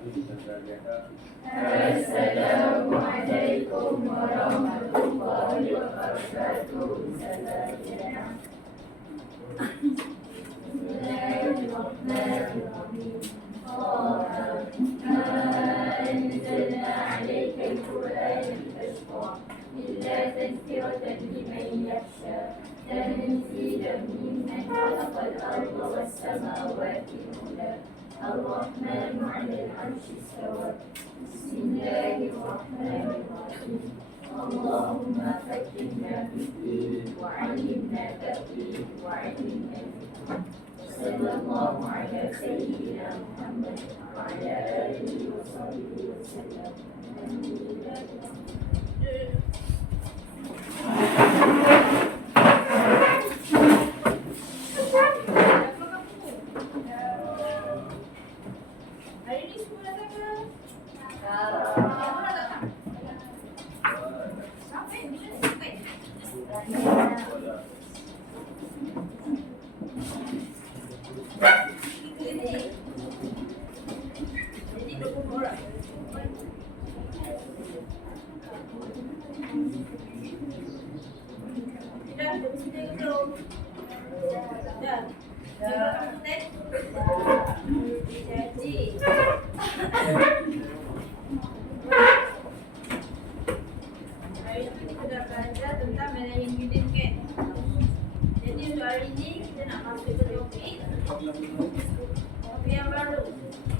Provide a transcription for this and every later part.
Assalamualaikum warahmatullahi wabarakatuh. Bismillahirrahmanirrahim. أنزلنا عليك القرآن لتشقى إلا تذكرة لمن يخشى تنزيلا ممن خلق الأرض والسماوات العلى الرحمن على العرش استوى بسم الله الرحمن الرحيم اللهم فقهنا في الدين وعلمنا تأويل وعلمنا الفقه صلى الله على سيدنا محمد وعلى آله وصحبه وسلم. الحمد لله. Hari ni sekolah tak ke? Sampai bila sampai? Jadi 20 orang. Dah bersedia ke belum? Dah. Dah. Jadi. Hari ni kita dah belajar tentang managing unit kan? Jadi untuk hari ni kita nak masuk ke topik yang baru.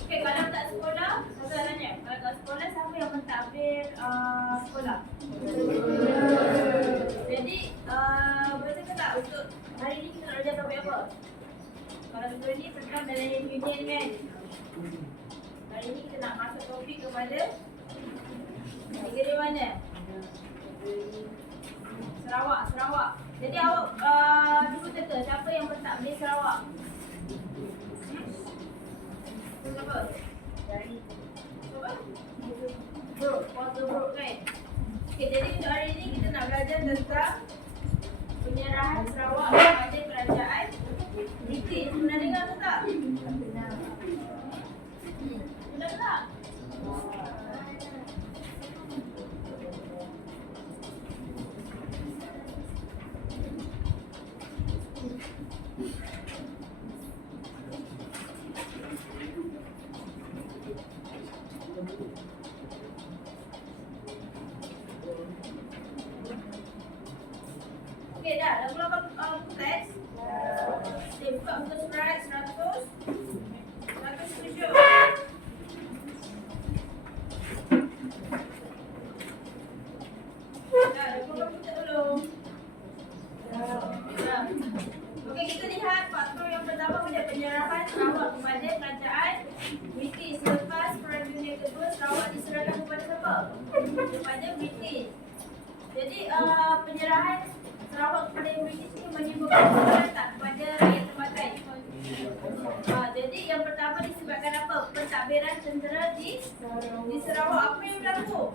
Okey, kalau tak sekolah, saya tanya, kalau tak sekolah siapa yang mentadbir sekolah? Jadi betul ke tak untuk hari ni kita nak belajar topik apa? Kalau sebelum ni tentang managing unit kan? Hari ni kita nak masuk topik kepada negeri mana? Sarawak. Jadi awak cuba teka siapa yang mentadbir Sarawak? Siapa? Siapa? Bro kan? Okay, jadi untuk hari ni kita nak belajar tentang penyerahan Sarawak kepada kerajaan British. Pernah dengar ke tak? Pernah tak? Okey dah keluar buku teks? Okey, buka buku surat 107. Dah keluar buku teks dulu. Dah. Okey, kita lihat faktor yang pertama pada penyerahan Sarawak kepada kerajaan British. Selepas Perang Dunia Kedua, Sarawak diserahkan kepada siapa? Kepada British. Jadi penyerahan Sarawak kepada British ni menyebabkan kebenaran tak kepada rakyat tempatan. Jadi yang pertama disebabkan apa? Pentadbiran tentera di Sarawak. Apa yang berlaku?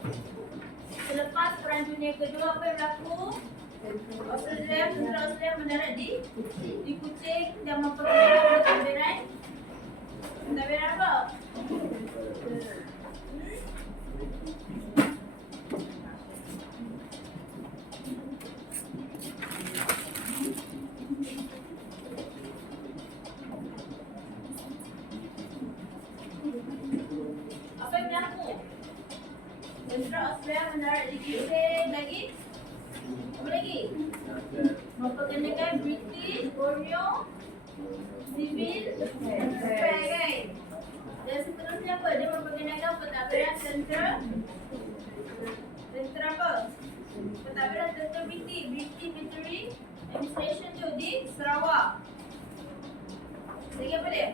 Selepas Perang Dunia Kedua, apa yang berlaku? Tentera Australia mendarat di Kuching dan memperkenalkan pentadbiran. Pentadbiran apa? Apa yang berlaku? Tentera Australia mendarat di Kuching lagi? Apa lagi? Memperkenalkan British Borneo Civil Affairs kan? Dan seterusnya apa? Dia memperkenalkan pentadbiran tentera apa? Pentadbiran tentera British Military Administration tu di Sarawak. Lagi apa dia?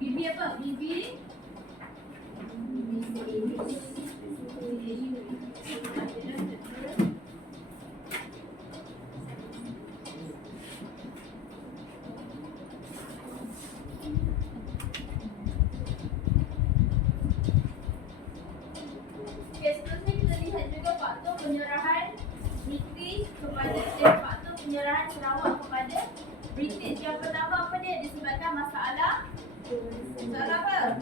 Bibi apa? Bibi British yang pertama apa dia? Disebabkan masalah apa?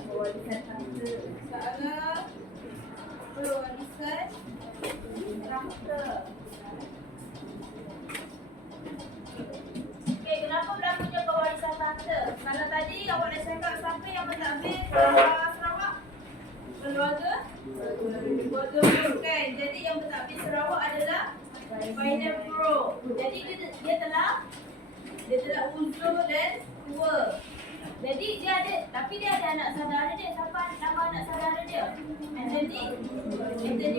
Masalah pewarisan tahta. Okey, kenapa berlakunya pewarisan tahta? Kalau tadi awak dah cakap siapa yang mentadbir Sarawak? Keluarga Brooke kan. Jadi yang mentadbir Sarawak adalah Pioneer Brooke. Jadi dia telah uzur dan tua. Jadi dia ada anak saudara dia. Siapa nama anak saudara dia? Anthony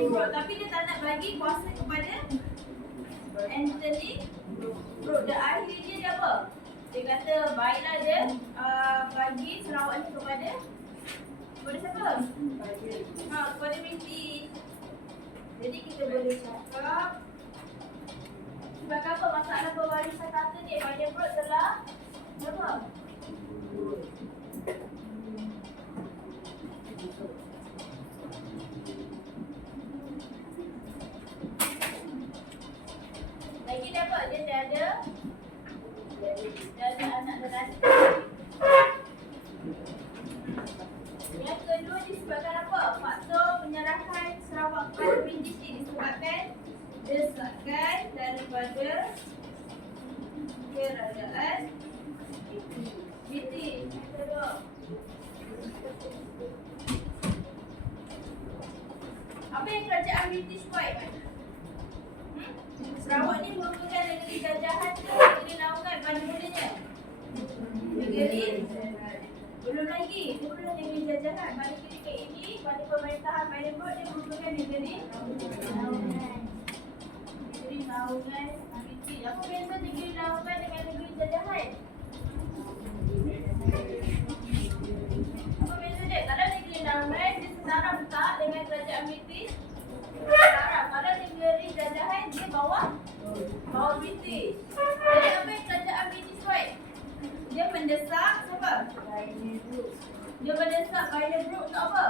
Brooke. Tapi dia tak nak bagi kuasa kepada Anthony Brooke. Dan akhirnya dia apa? Dia kata baiklah dia bagi Sarawak ni kepada siapa? Kepada British. Jadi kita boleh cakap sebab apa masalah pewarisan tahta ni? Pioneer Brooke telah apa? Lagi dia apa? Dia ada anak lelaki. Yang kedua disebabkan apa? Faktor penyerahan Sarawak kepada British ni disebabkan desakan daripada kerajaan British. Apa yang kerajaan British buat? Sarawak ni merupakan negeri jajahan ke negeri naungan pada mulanya? Negeri belum lagi. Dia belum negeri jajahan. Pada ketika ini, pada pemerintahan Pioneer Brooke, dia merupakan negeri naungan. Negeri naungan British. Apa beza negeri naungan dengan negeri jajahan? Apa beza dia? Kalau negeri naungan, dia setara tak dengan kerajaan British? Setara. Kalau negeri jajahan, dia bawah British. Jadi apa yang kerajaan British buat? Dia mendesak siapa? Dia mendesak Pioneer Brooke untuk apa?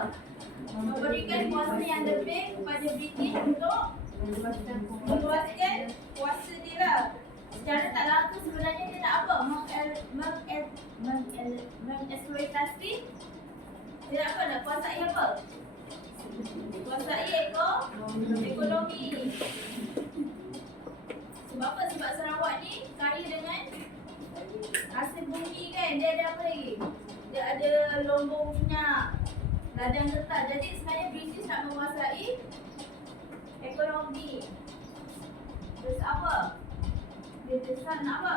Memberikan kuasa yang lebih kepada British untuk meluaskan kuasa dia lah. Secara tak langsung sebenarnya dia nak apa? Mengeksploitasi. Dia nak apa? Nak kuasai apa? Kuasai ekonomi. Sebab apa? Sebab Sarawak ni kaya dengan hasil bumi kan. Dia ada apa lagi? Dia ada lombong minyak, ladang getah. Jadi sebenarnya British nak menguasai ekonomi. Terus apa? Dia desak nak apa?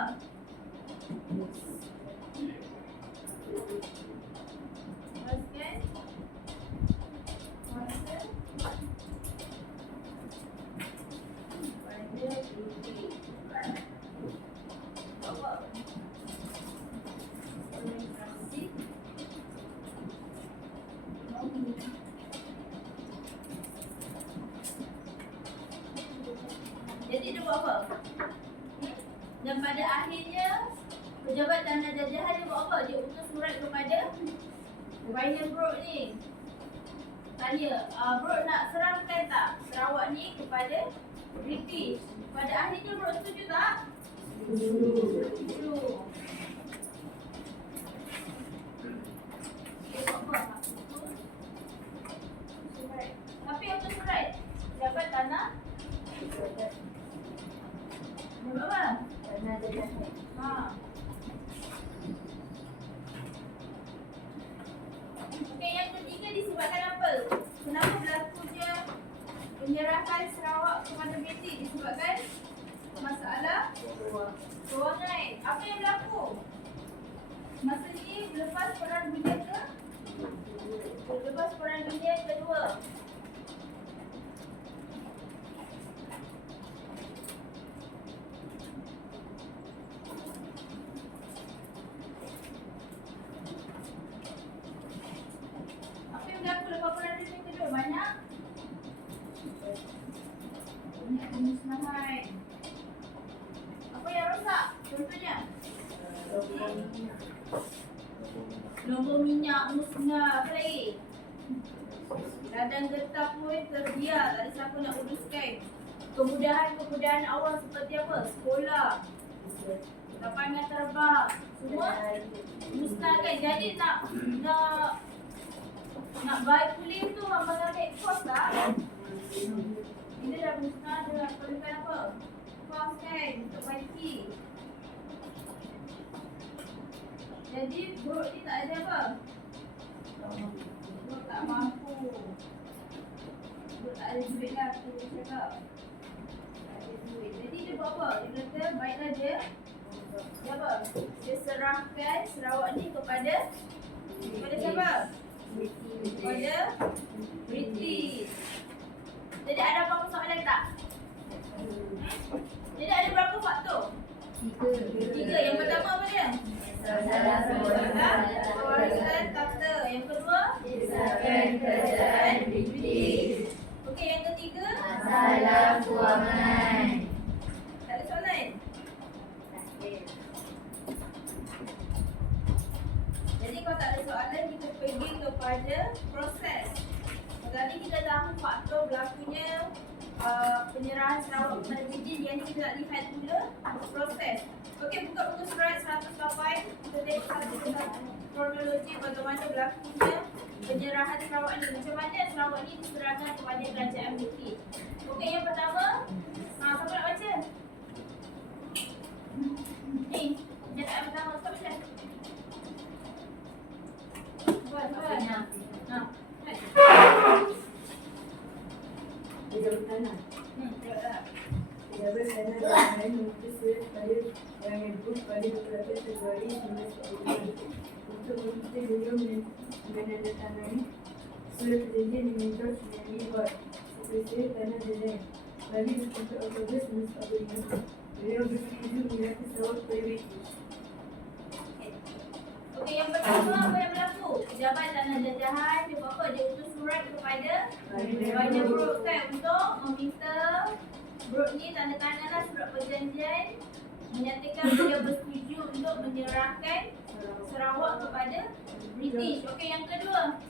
Luaskan kuasa pada British. Apa? Organisasi ekonomi. Jadi dia buat apa? Dan pada akhirnya pejabat tanah jajahan dia buat apa? Dia utus surat kepada Pioneer Brooke ni. Tanya, Brooke nak serahkan tak Sarawak ni kepada British? Pada akhirnya Brooke setuju tak? Setuju. Dia buat apa? Surat. Tapi yang utus surat? Pejabat tanah? Dia buat apa? Tanah jajahan. Okey, yang ketiga disebabkan apa? Kenapa berlakunya penyerahan Sarawak kepada British? Disebabkan masalah kewangan. Apa yang berlaku? Masa ni lepas Perang Dunia Kedua. Banyak pemusnahan. Apa yang rosak? Contohnya lombong minyak musnah. Apa lagi? Ladang getah pun terbiar. Tak ada siapa nak uruskan. Kemudahan awal seperti apa? Sekolah, lapangan terbang, semua musnahkan. Jadi nak buy kulit tu abang ambil kos tak? Bila dah musnah dia perlukan apa? Kos kan untuk baiki. Jadi buruk ni tak ada apa? Buruk tak mampu. Buruk tak ada duit lah aku cakap. Tak ada duit. Jadi dia buat apa? Dia kata baiklah dia apa? Dia serahkan Sarawak ni kepada siapa? Kepada British. Jadi ada apa-apa soalan tak? Jadi ada berapa faktor? 3. Yang pertama apa dia? Kawasan tata. Yang kedua? Kerajaan British. Okey, yang ketiga? Masalah kewangan. Tak ada soalan? Jadi kalau tak ada soalan, kita pergi kepada proses. Tadi kita tahu faktor berlakunya penyerahan Sarawak kepada British. Yang ni kita nak lihat pula proses. Okey, buka buku surat 108. Kita tengok satu kronologi bagaimana berlakunya penyerahan Sarawak ni. Macam mana Sarawak ni diserahkan kepada kerajaan British. Okey, yang pertama, siapa nak baca? Ni, penyataan pertama, siapa baca? Buat. Pejabat tanah. Jawablah. Pejabat tanah dan memutus surat saya yang menyebut pada 12 Februari 1945 untuk meminta beliau menandatangani surat perjanjian dengan George Henry Watt, Sekretariat Tanah dan Land. Bagi 24 Oktober 1945, beliau bersetuju menyerahkan Sarawak kepada British. Okey, yang pertama apa yang berlaku? Pejabat tanah jajahan dia buat apa? Dia utus surat kepada Raja Brooke kan untuk meminta Brooke ni tanda tanganlah surat perjanjian menyatakan beliau bersetuju untuk menyerahkan Sarawak kepada British. Okey, yang kedua.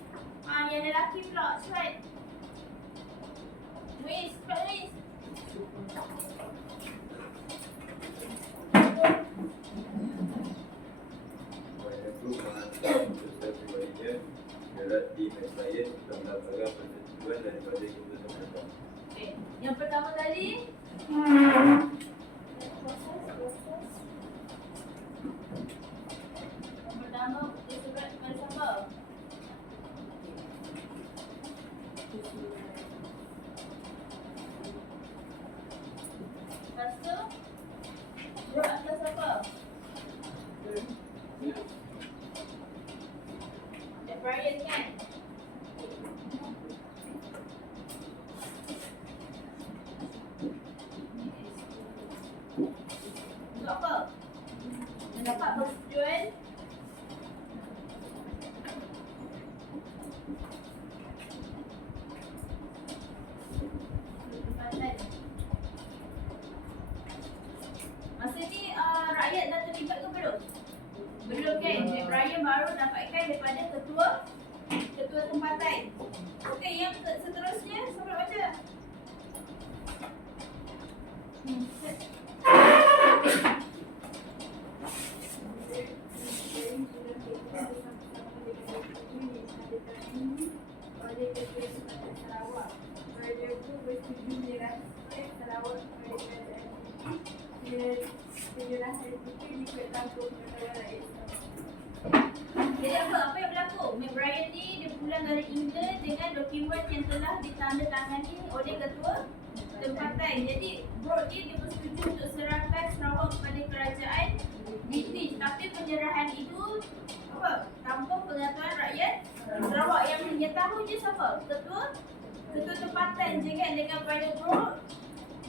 Yang lelaki pula surat. Muiz, cepat Muiz. Yang pertama kali yang pertama dia surat kepada siapa? Lepas tu surat atas siapa? Brian kan? Untuk apa? Mendapat persetujuan masa ni rakyat dah terlibat ke belum? Belum kan? Brian baru dapatkan daripada ketua tempatan. Okey, yang seterusnya siapa nak baca? Jadi apa yang berlaku? Meg Brian ni dia pulang dari England dengan dokumen yang telah ditandatangani oleh ketua tempatan. Jadi Brooke ni dia bersetuju untuk serahkan Sarawak kepada kerajaan British. Tapi penyerahan itu apa? Tanpa pengetahuan rakyat Sarawak. Yang tahu je siapa? Ketua tempatan je kan, dengan pada Brooke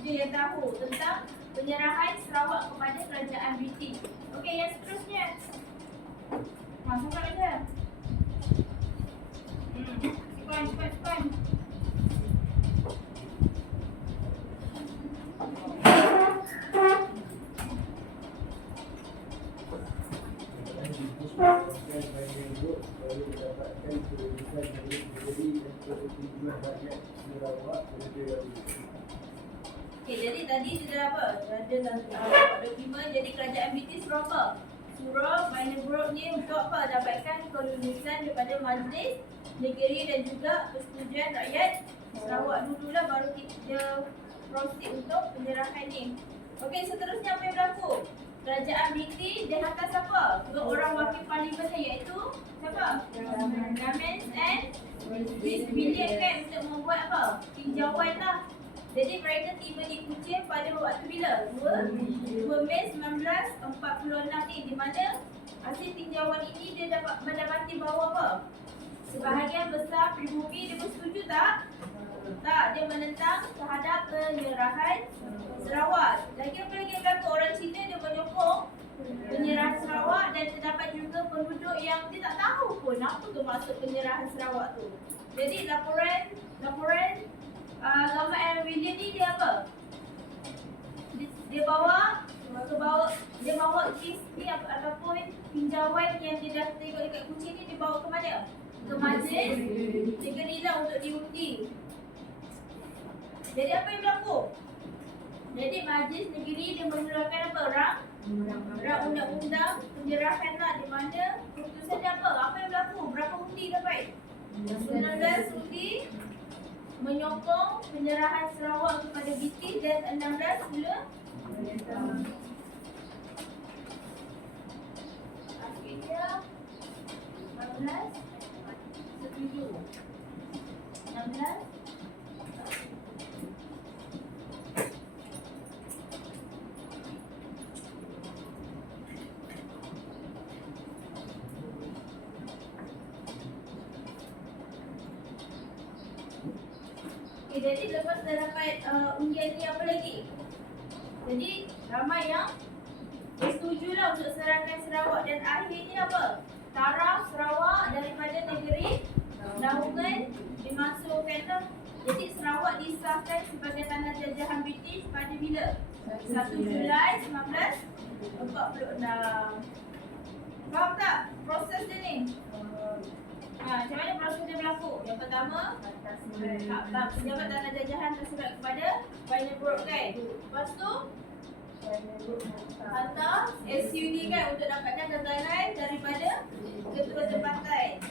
je yang tahu tentang penyerahan Sarawak kepada kerajaan British. Okey, yang seterusnya. Siapa baca? Cepat. Okey, jadi tadi dia dah apa? Ada dokumen. Jadi kerajaan British suruh apa? Suruh minor group ni untuk apa? Dapatkan kelulusan daripada Majlis Negeri dan juga persetujuan rakyat Sarawak dululah baru kita proceed untuk penyerahan ni. Okey, seterusnya apa yang berlaku? Kerajaan British dia hantar siapa? Dua orang wakil parlimen iaitu siapa? Cummins and William kan untuk membuat apa? Tinjauan lah. Jadi mereka tiba di Kuching pada waktu bila? 2 Mei 1946 ni, di mana hasil tinjauan ini dia dapat mendapati bahawa apa? Sebahagian besar pribumi dia bersetuju tak? Tak, dia menentang terhadap penyerahan Sarawak. Lagi apa lagi yang berlaku? Orang Cina dia menyokong penyerahan Sarawak dan terdapat juga penduduk yang dia tak tahu pun apa tu maksud penyerahan Sarawak tu. Jadi laporan gambar William ni dia apa? Dia bawa kes ni ataupun tinjauan yang dia dah tengok dekat Kuching ni dia bawa ke mana? Ke Majlis Negeri lah untuk diundi. Jadi apa yang berlaku? Jadi Majlis Negeri dia mengeluarkan apa? Rang undang-undang penyerahan lah, di mana keputusan dia apa? Apa yang berlaku? Berapa undi dapat? 19 undi menyokong penyerahan Sarawak kepada British dan 16 pula akhirnya 16 setuju. 16 jadi lepas dah dapat undian ni apa lagi? Jadi ramai yang bersetujulah untuk serahkan Sarawak dan akhirnya apa? Taraf Sarawak daripada negeri Lahungan dimasukkan lah. Jadi Sarawak disahkan sebagai tanah jajahan British pada bila? 1 Julai 1946. Faham tak proses dia ni? Macam mana proses dia berlaku? Yang pertama, pejabat tanah jajahan tersurat kepada Final Group kan? Lepas tu, hantar SU ni kan untuk dapatkan keterangan daripada ketua tempatan.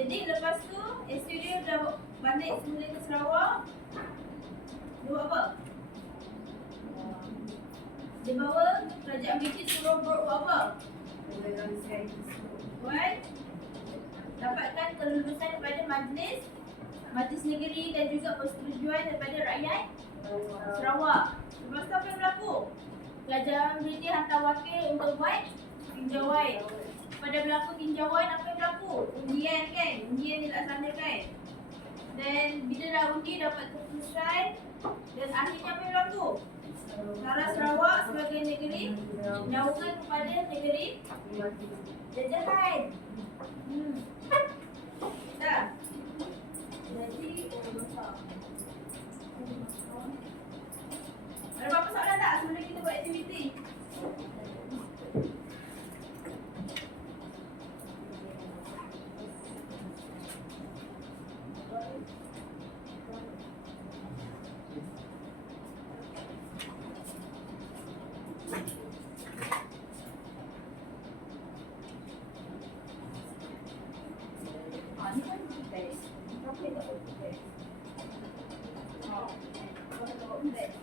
Jadi lepas tu, SU dia dah balik semula ke Sarawak. Dia buat apa? Dia bawa kerajaan British suruh buat apa? Buat dapatkan kelulusan daripada Majlis Negeri dan juga persetujuan daripada rakyat Sarawak. Lepas tu apa yang berlaku? Kerajaan British hantar wakil untuk buat tinjauan. Pada berlaku tinjauan, apa yang berlaku? Undian kan? Undian dilaksanakan. Dan bila dah undi dapat keputusan dan akhirnya apa yang berlaku? Taraf Sarawak sebagai negeri naungan kepada negeri jajahan. Dah. Jadi ada apa-apa soalan tak sebelum kita buat aktiviti? Ni kan best. Apa yang tak boleh best? Apa yang tak boleh best?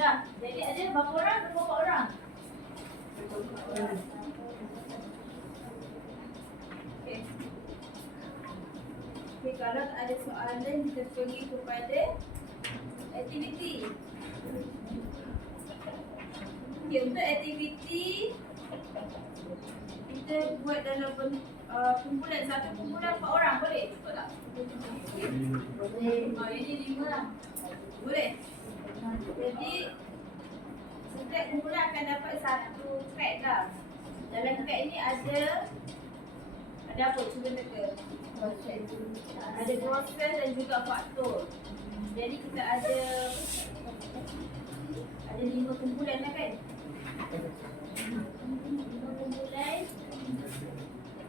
Dah, jadi ada berapa orang? Berapa orang? Okey. Okey, kalau tak ada soalan kita pergi kepada aktiviti. Okey, untuk aktiviti kita buat dalam kumpulan, satu kumpulan 4 orang, boleh? Cukup tak? Boleh. Ini 5 lah. Boleh? Jadi setiap kumpulan akan dapat satu pad lah. Dalam pad ini ada apa? Cuba teka. Ada proses dan juga faktor. Jadi kita ada 5 kumpulan lah kan? 5 kumpulan.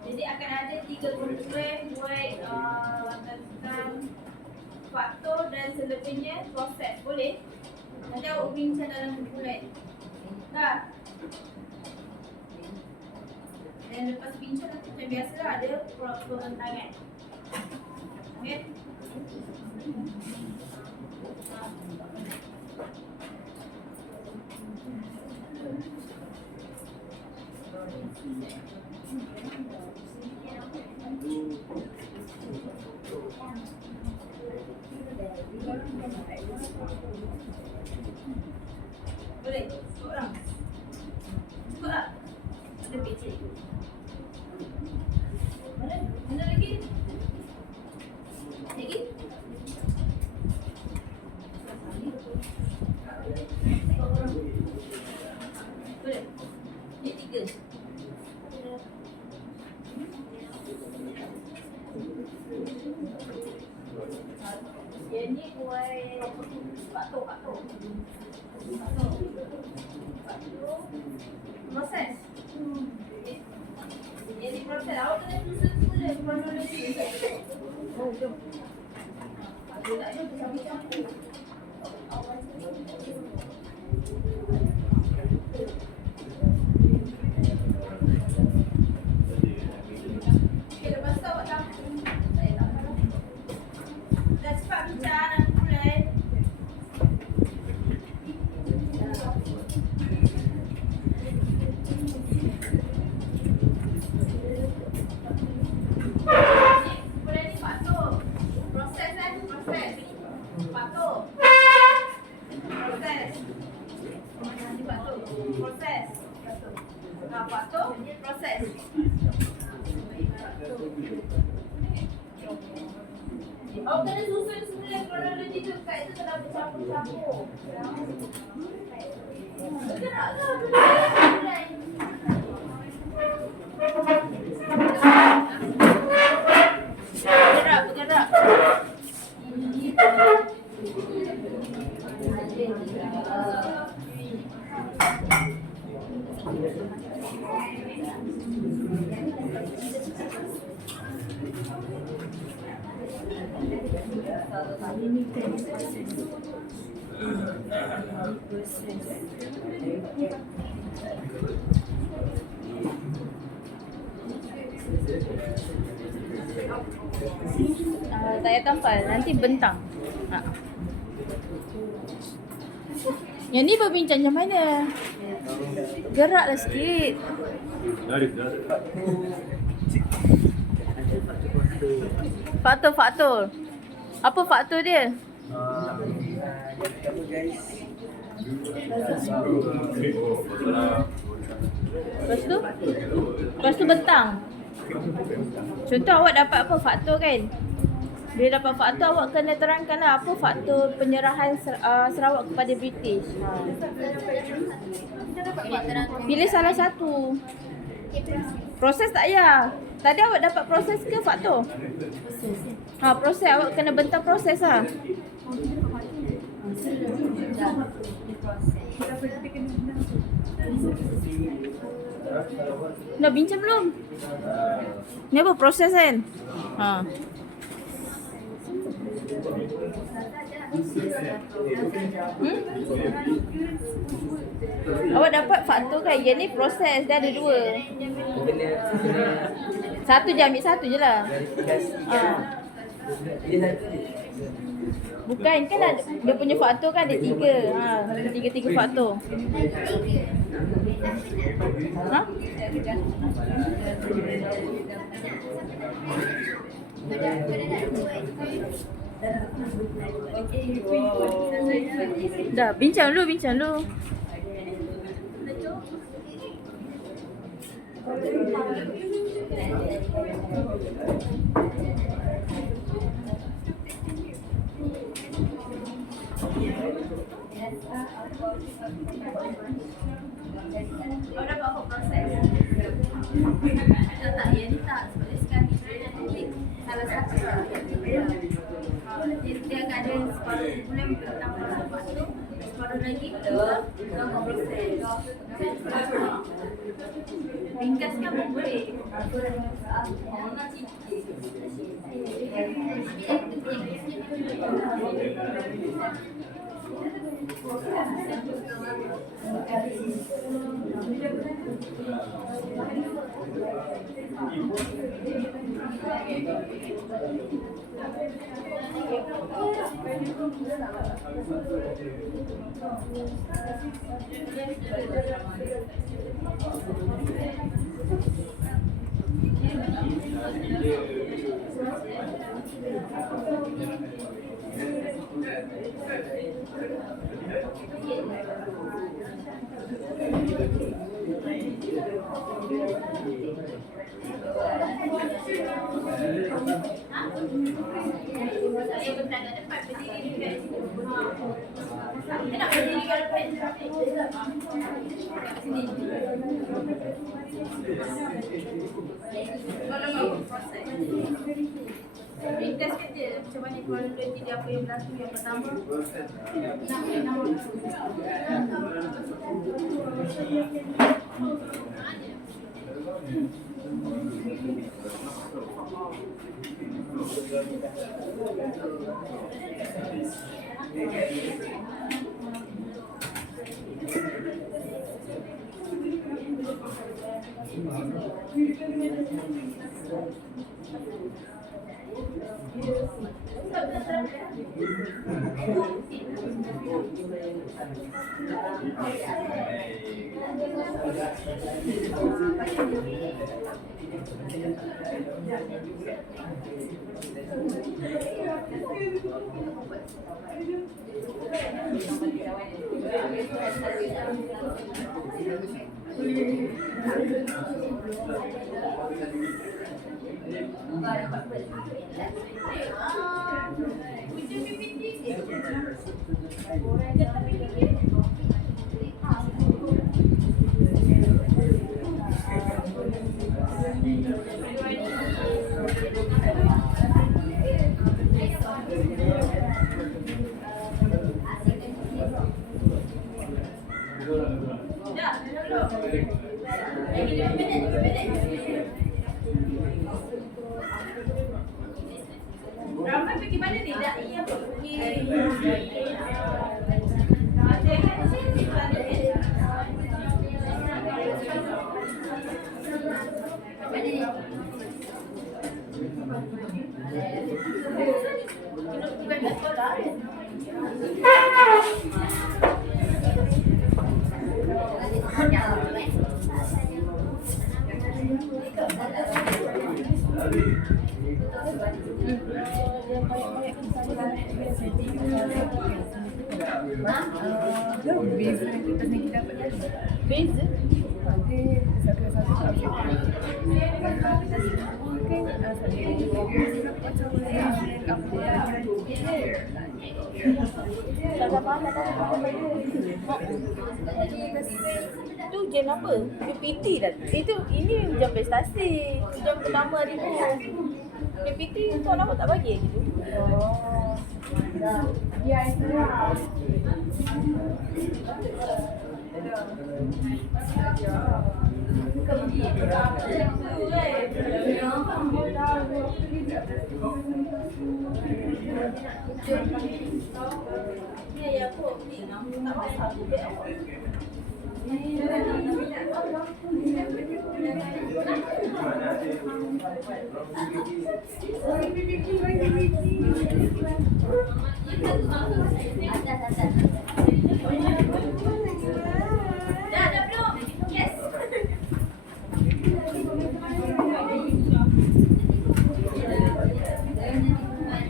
Jadi akan ada 3 kumpulan buat tentang faktor dan selebihnya proses. Boleh? Nanti awak bincang dalam kumpulan. Dah? Dan lepas bincang nanti macam biasa ada perentangan. Okay? Boleh? Cukup lah. Cukup tak? Ada kecil. Mana lagi? Lagi? Boleh? Ini 3. Yang ni buat faktor. Proses. Jadi proses awak kena susun semula kronologi. Oh, jom. Ada tak ada campur-campur. Okay, lepas tu awak campur. Saya tak tahu. Dah cepat bincang dan mulai. Proses. Awak kena susun semula kronologi tu. Kat itu kena bercampur-campur. Bergerak ke? Bergerak. Tak payah tampal, nanti bentang. Yang ni berbincang macam mana? Geraklah sikit. Faktor. Apa faktor dia? Lepas tu bentang. Contoh awak dapat apa faktor kan? Bila dapat faktor awak kena terangkanlah apa faktor penyerahan Sarawak kepada British. Pilih salah satu. Proses tak payah. Tadi awak dapat proses ke faktor? Proses. Awak kena bentang proses lah. Dah bincang belum? Ni apa proses kan? Awak dapat faktor kan? Yang ni proses. Dia ada 2. Satu je, ambil satu je lah. Bukan kan ada, dia punya faktor kan ada 3. Tiga faktor. Dah, bincang dulu. Kau dah buat apa proses? Tak, yang ni tak. Sebab dia sekali nanti salah satu lah. Dia akan ada separuh bulan pertama lepas tu, separuh lagi kita buat proses. Ringkaskan pun boleh. Nak sikit. Saya bertanya depan berdiri dekat situ. Dia nak berdiri kat depan. Sini. Kalau mau proses. Ringkas kat dia macam mana kronologi dia apa yang berlaku yang pertama. Ramai pergi mana ni? Dai apa? Pergi beza. Tu jam apa? PPT dah. Ini jam prestasi. Jam pertama hari tu. PPT kau nama tak bagi lagi tu. Oh. Ya itulah. Ya aku tak pasal tu dia. Dah belum? Yes.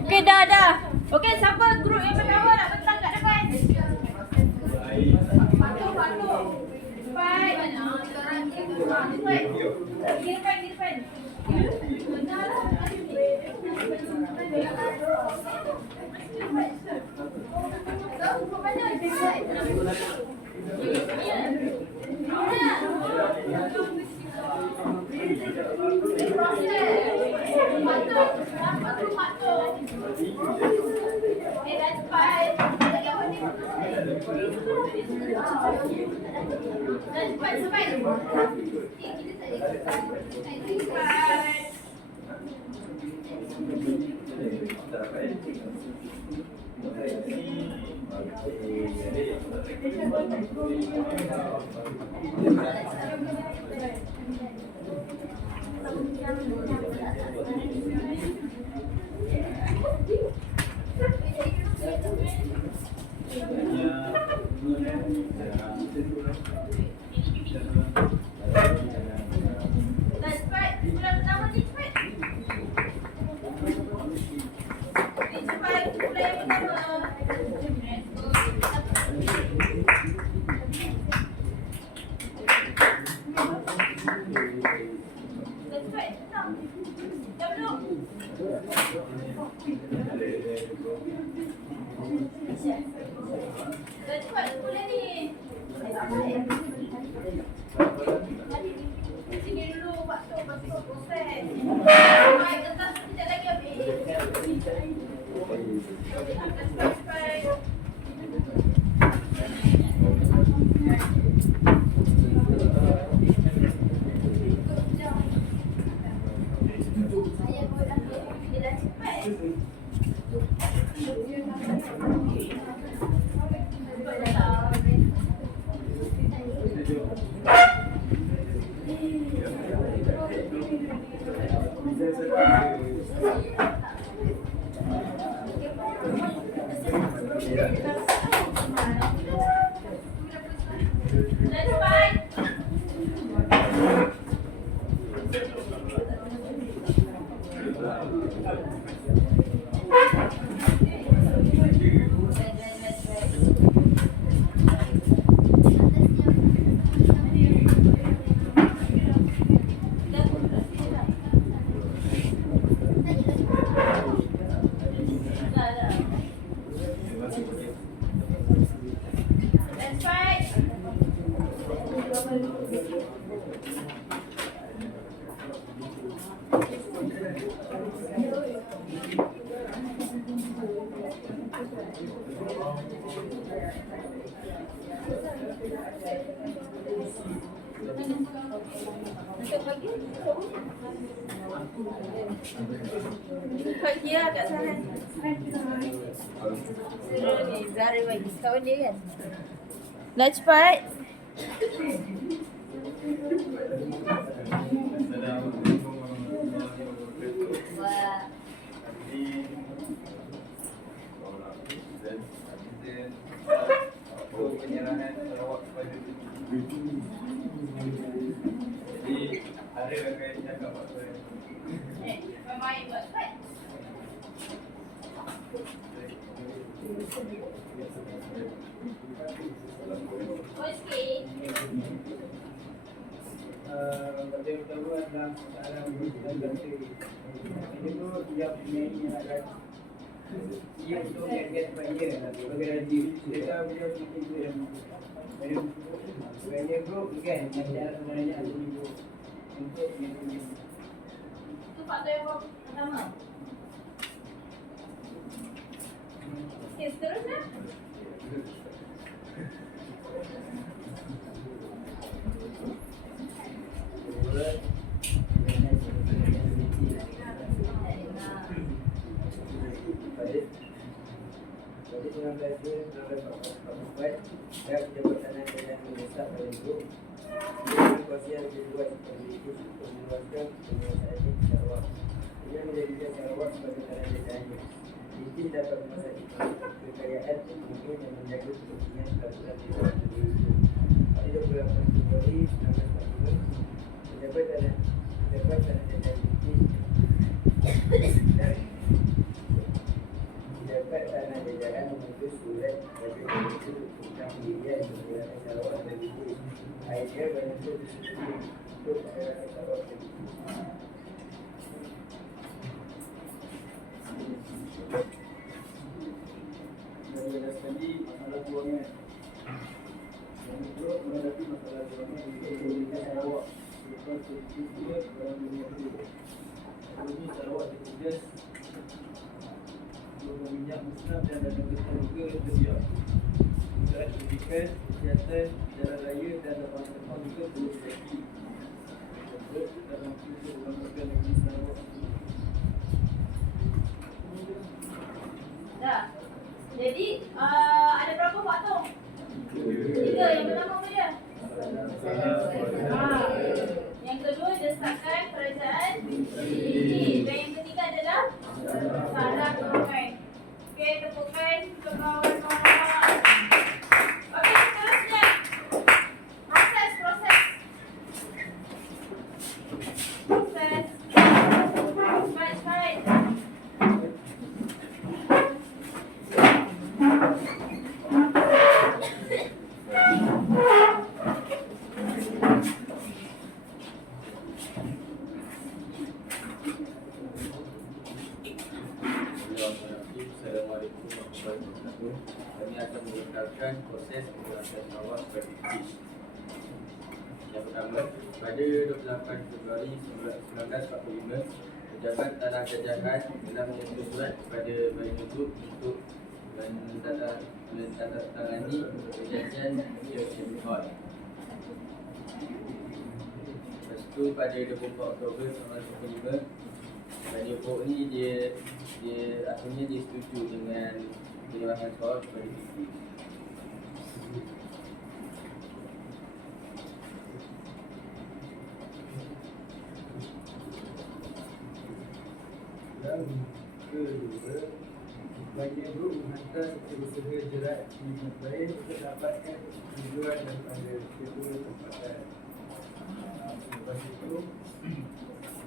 Okey dah. Okey siapa grup yang pertama nak bentang kat depan? Patuh. Baik. Tahu ke mana? Sini dulu, Pak proses. Baik, atas sekejap lagi habis. Kak Gia kat sana. Suruh ni Zara bagi kawan dia kan. Nak cepat. Wah. Penyerahan Sarawak kepada jadi ada rakyat cakap apa Ramai buat cepat. Oh, sikit. Pada utama dalam dalam industri ini tu dia penyanyi yang agak dia tu yang banyak bagi raji kita punya itu yang banyak group kan yang cara sebenarnya ada untuk ini Itu faktor yang pertama. Okey, seterusnya. Pada 19 Jun 1944 dan Jabatan Perdana Mendesak pada itu kuasa yang kedua memiliki meluaskan penguasaan di Sarawak. Ia menjadikan Sarawak sebagai tanah jajahannya. Ini dapat menguasai kekayaan ekonomi dan menjaga kepentingan peraturan di bawah negeri itu. Pada 28 Februari 1940, pejabat tanah jajahan British dapat tanah jajahan mengutus surat bagi itu tentang pendirian perjalanan Sarawak dan British. Idea berbentuk untuk daerah Sarawak dan British. Sarawak. Lepas ketiga Perang Dunia Kedua. Ekonomi Sarawak tertindas minyak musnah dan dana berharga tersedia. Usaha pendidikan, kesihatan, jalan raya dan lapangan terbang juga perlu diperbaiki. Untuk dalam untuk mengembangkan negeri Sarawak. Dah. Jadi ada berapa faktor? 3. Yang pertama apa dia? Yang kedua desakan kerajaan tinggi. Dan yang ketiga adalah salah temukan. Okey, tepukan untuk kawan-kawan. Okey, seterusnya. Proses. Baik. Assalamualaikum warahmatullahi wabarakatuh. Kami akan mengenalkan proses pembuatan Sarawak sebagai KIS. Yang pertama, pada 28 Februari 1945, Pejabat Tanah Jajahan telah menyentuh surat kepada Baginda Group untuk menandatangani perjanjian Assembly Hall. Lepas tu pada 24 Oktober 1945, Baginda Group ni dia akhirnya dia setuju dengan penyerahan Sarawak kepada PKP. Yang kedua, Baginda Group menghantar usaha jerat di tempat lain untuk dapatkan tujuan daripada kedua tempatan. Lepas itu,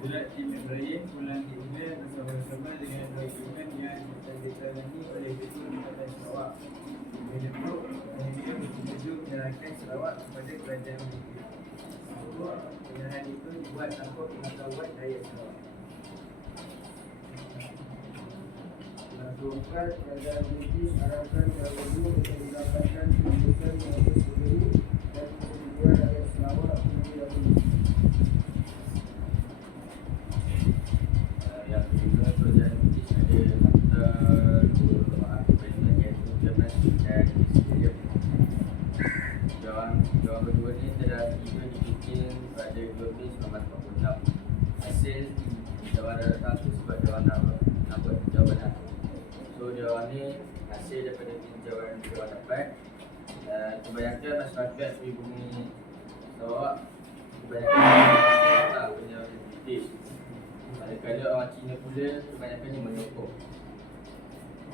jerat di Ibrahim pulang di England bersama-sama dengan dokumen yang ditandatangani oleh kedua tempatan Sarawak. Baginda Group akhirnya bersetuju menyerahkan Sarawak kepada kerajaan British. Penyerahan itu dibuat tanpa pengetahuan rakyat Sarawak. Keempat, kerajaan British arahkan dahulu untuk mendapatkan keputusan yang bersendiri dan persetujuan rakyat Sarawak terlebih dahulu. Yang kedua, kerajaan British ada hantar dua argument iaitu Jerman dan Australia. Jawab kedua ni telah tiba dibikin pada 12 1946. Hasil jawapan datang tu sebab jawapan nampak jawapan. So jawapan ni hasil daripada jawapan dapat. Kebanyakan masyarakat pribumi Sarawak kebanyakan penjawatan British. Manakala orang Cina pula kebanyakannya menyokong.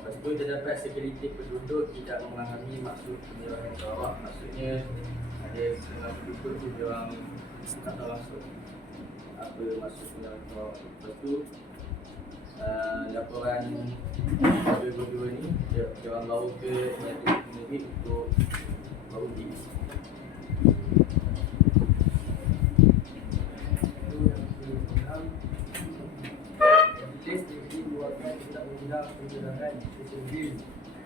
Lepas tu terdapat segelintir penduduk tidak memahami maksud penjarahan Sarawak. Maksudnya ada setengah penduduk tu dia orang tak tahu maksud apa maksud penjarahan Sarawak. Lepas tu laporan kedua-dua ni dia orang bawa ke United Kingdom untuk berundi. Majlis negeri mengeluarkan kitab undang penjarahan Assembly.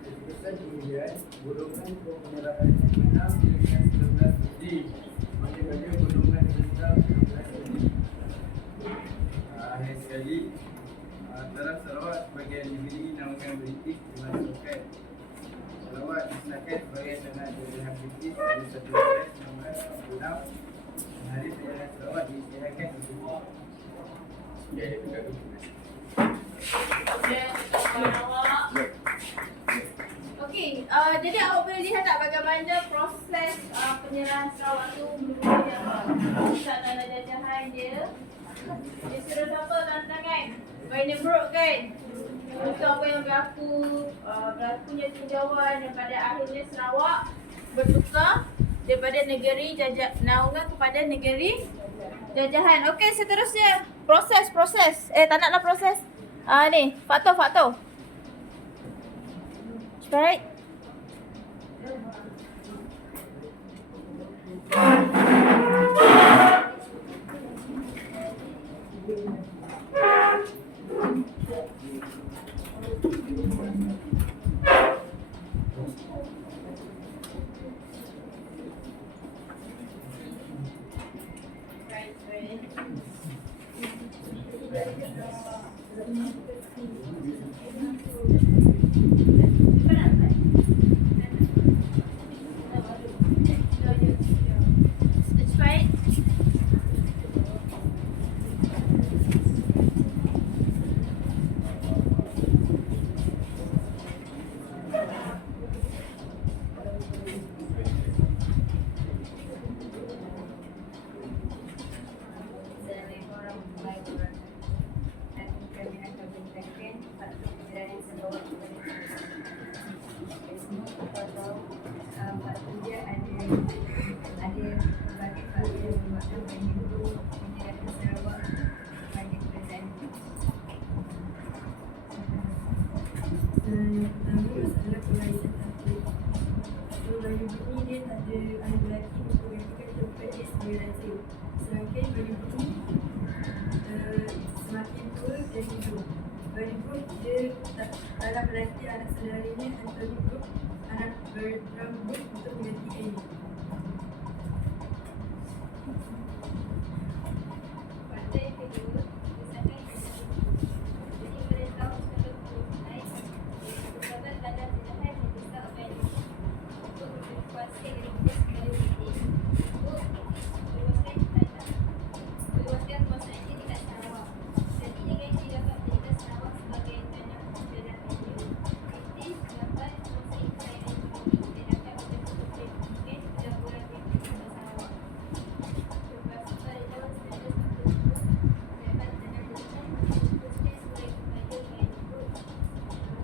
Keputusan kemudian golongan penyerahan undang dengan 19 bukti daripada golongan undang 19 bukti. Akhir sekali, Taraf Sarawak sebagai negeri namakan British dimasukkan. Sarawak disahkan sebagai tanah jajahan British pada 1 Mac 1946. Hari Perjalanan Sarawak diisytiharkan untuk Dia ada kegaduhan. Okey, jadi awak boleh lihat tak bagaimana proses penyerahan Sarawak tu bermula apa? Pusat tanah jajahan dia suruh siapa tanda tangan? Baginda Group kan? Untuk apa yang berlakunya tinjauan dan pada akhirnya Sarawak bertukar daripada negeri naungan kepada negeri jajahan. Okey, seterusnya proses. Tak naklah proses. Ni, faktor. Baik. Ada berbagai faktor yang menyebabkan banyak guru penjarahan Sarawak pada kerajaan. Yang pertama masalah kelahiran atlet. So Bayu Bumi dia tak ada anak lelaki untuk menggantikan tempat dia sebagai raja. Sedangkan Bayu Bumi semakin tua dan hidup. Bayu Bumi dia tak melatih anak saudaranya Anthony Brooke, anak Bertram Brooke untuk menggantikannya. Faktor yang kedua, kerusakan ekonomi. Jadi pada tahun 1990, pejabat bandar penjahat mendesak organisasi untuk berkuasa Indonesia sebagai British untuk meluaskan kuasaan di dekat Sarawak. Jadi dengan ini dapat menjadikan Sarawak sebagai tanah penjajahan British dapat menguasai perairan ekonomi dan dapat membentuk mungkin perdagangan British di Sarawak. Lepas tu pada tahun 1940, pejabat tanah penjajahan memutuskan sebagai kepada dengan ikut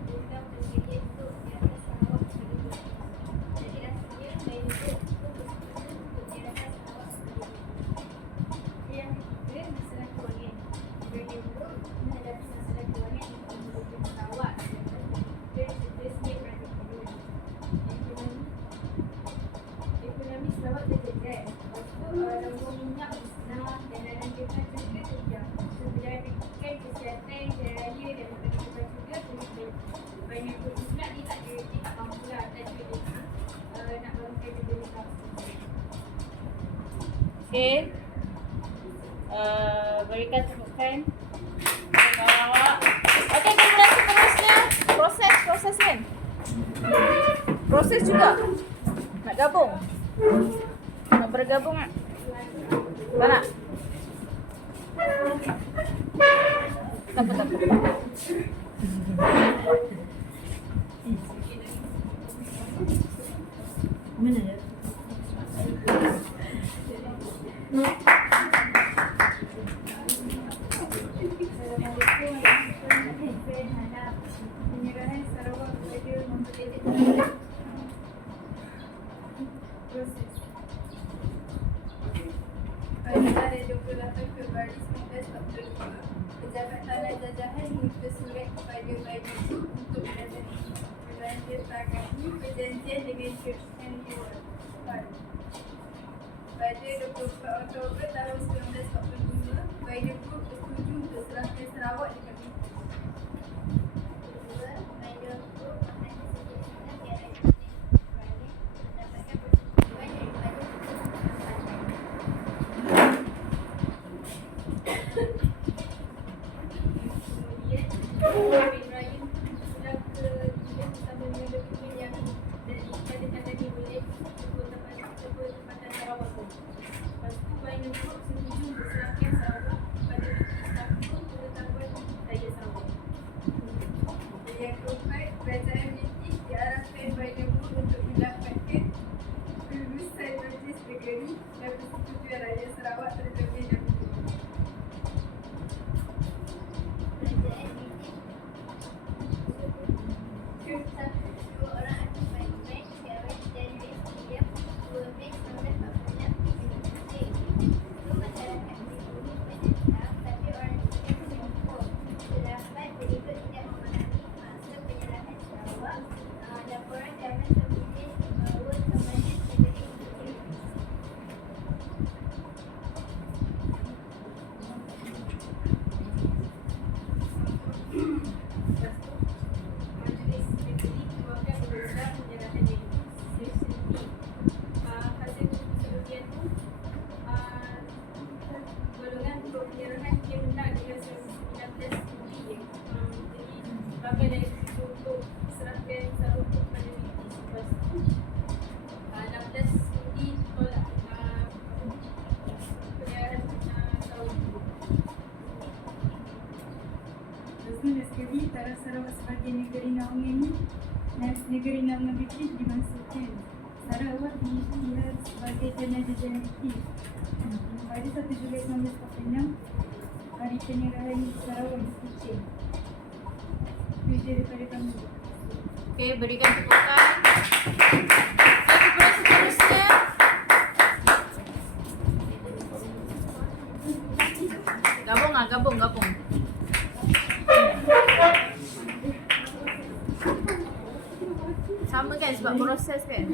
program presiden untuk menyerahkan Sarawak sebagai British. Jadi akhirnya Bayu Bumi pun bersetuju untuk menyerahkan Sarawak sebagai British. Yang ketiga, masalah kewangan. Bayu Bumi menghadapi masalah kewangan yang menyebabkan Sarawak dan situasinya berada kedua. Ekonomi Sarawak terjejas. Lepas tu nombor minyak musnah dan dalam jemaah juga terjam. Sebenarnya pendidikan, kesihatan, jalan raya dan makanan juga terjadi. Banyak pun pula dia tak mampu lah dan juga nak bangunkan negeri Sarawak. Okey. Berikan tepukan kepada awak. Okey, kemudian seterusnya proses kan? Proses juga. Nak gabung? Nak bergabung tak? Tak nak? Tak apa. Mana dia? Penyerahan Sarawak kepada memperletak proses. Pada tarikh 28 Februari 1942, Pejabat Tanah Jajahan mengutus surat kepada Bayu Bumi untuk menandatangani perjanjian dengan Kirsten Heward. Pada 24 Oktober tahun 1945, Bayu Bumi bersetuju untuk serahkan Sarawak dekat British. Kedua, Bayu Bumi menghadapi sejauh tiada balik mendapatkan persetujuan daripada kemudian Bin Ryan pulang ke India bersama dengan dokumen yang ditanda-tandai oleh Tempatan Sarawak tu. Lepas tu Bayu Bumi setuju berserahkan Sarawak pada British tanpa pengetahuan Raja Sarawak. Yang keempat, kerajaan British diarahkan Bayu Bumi untuk mendapatkan kelulusan majlis negeri dan persetujuan Raja Sarawak terlebih dahulu. Kerajaan British satu, dua orang ahli parlimen, pegawai dan West William, 2 Mei 1946 di itu masyarakat pribumi menentang, tapi orang British menyokong. Terdapat berikut tidak memahami maksud penyerahan Sarawak. Laporan zaman tertulis bahawa Komandan Negeri British Lepas tu, Majlis Negeri keluarkan undang penyerahan iaitu Section D. Hasil keputusan tu, golongan untuk penyerahan dia menang dengan Section 19 D. Jadi, ramai dari itu untuk serahkan Sarawak kepada British. Lepas tu, 16 D tolak penyerahan Sarawak. Lepas sekali, taraf Sarawak sebagai negeri naungan negeri naungan British dimasukkan. Sarawak dilihat sebagai tanah jajahan British. Pada 1 Julai 1946, hari penyerahan Sarawak dikucing. Itu je daripada kami. Okey, berikan tepukan. Okey, kemudian seterusnya Sama kan sebab proses kan.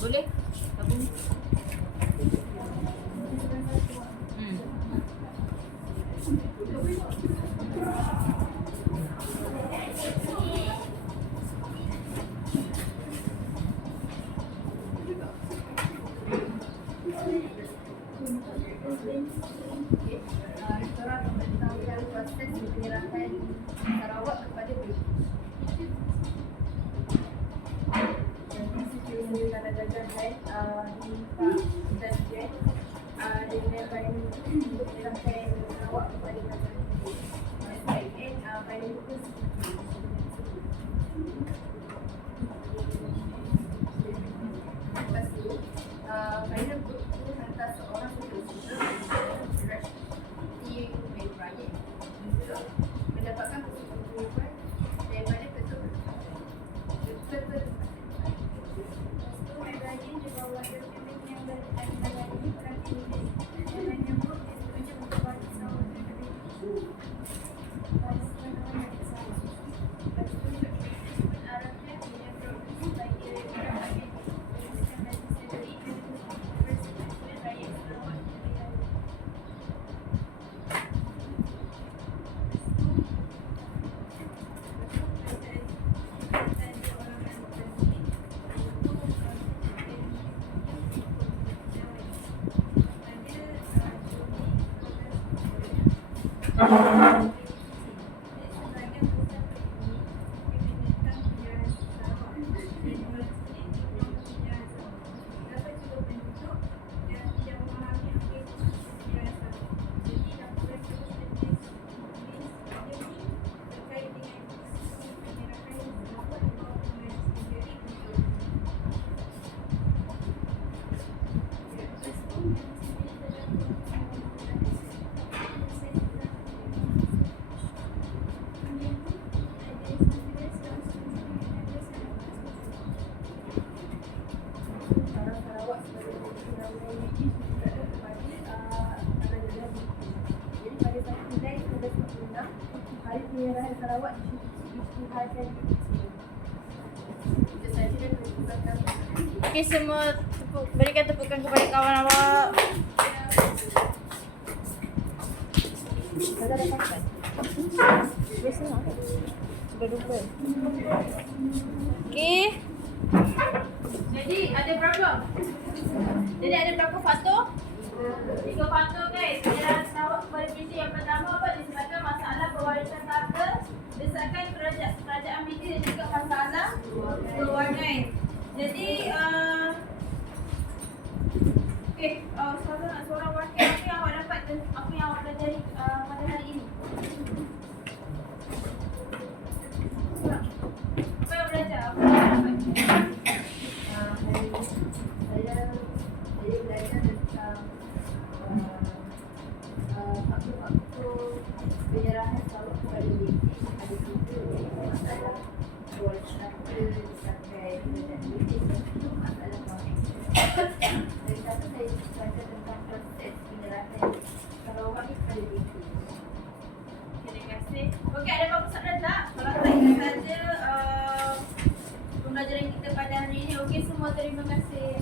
Boleh? Gabung. Rektorat memberitahukan proses penyerahan Sarawak kepada British. Jadi sekiranya tanda jajahan diminta presiden dengan menyerahkan Sarawak kepada kerajaan British. SIN pada pukul 10. Lepas tu, final group itu hantar seorang solicitor di Belgrade untuk mendapatkan persetujuan daripada ketua Ibrahim juga wakil pemimpin yang berkaitan ini berarti yang menyebut disetujui untuk bagi Sarawak negeri Arabnya punya provinsi bagi rakyat Hari penyerahan Sarawak diisytiharkan itu saja dan keputusan kami. Okey, semua berikan tepukan kepada kawan awak. Ada dapat. Biasa nak. Berduka. Okey. Jadi ada berapa? Jadi ada berapa faktor? 3 faktor guys. Penyerahan Sarawak kepada British yang pertama apa? Disebabkan masalah pewarisan harta, desakan kerajaan British dan juga masalah kewangan. Jadi okey, sekarang nak seorang wakil apa yang awak dapat dan apa yang awak pelajari pada hari ini? Apa yang belajar? Apa yang dapat? Saya belajar tentang faktor-faktor penyerahan Sarawak kepada British. Ada juga masalah pewarisan harta, desakan kerajaan British dan juga masalah kewangan. Dari satu saya belajar tentang proses penyerahan Sarawak kepada British. Terima kasih. Okey, ada apa-apa soalan tak? Kalau tak, itu saja pembelajaran kita pada hari ini. Okey semua, terima kasih.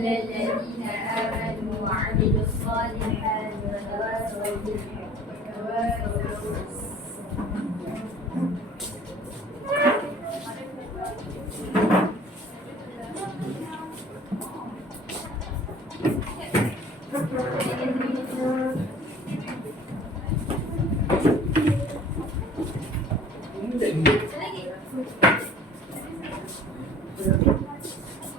الذين آمنوا وعملوا الصالحات وتواصوا بالحق Bye.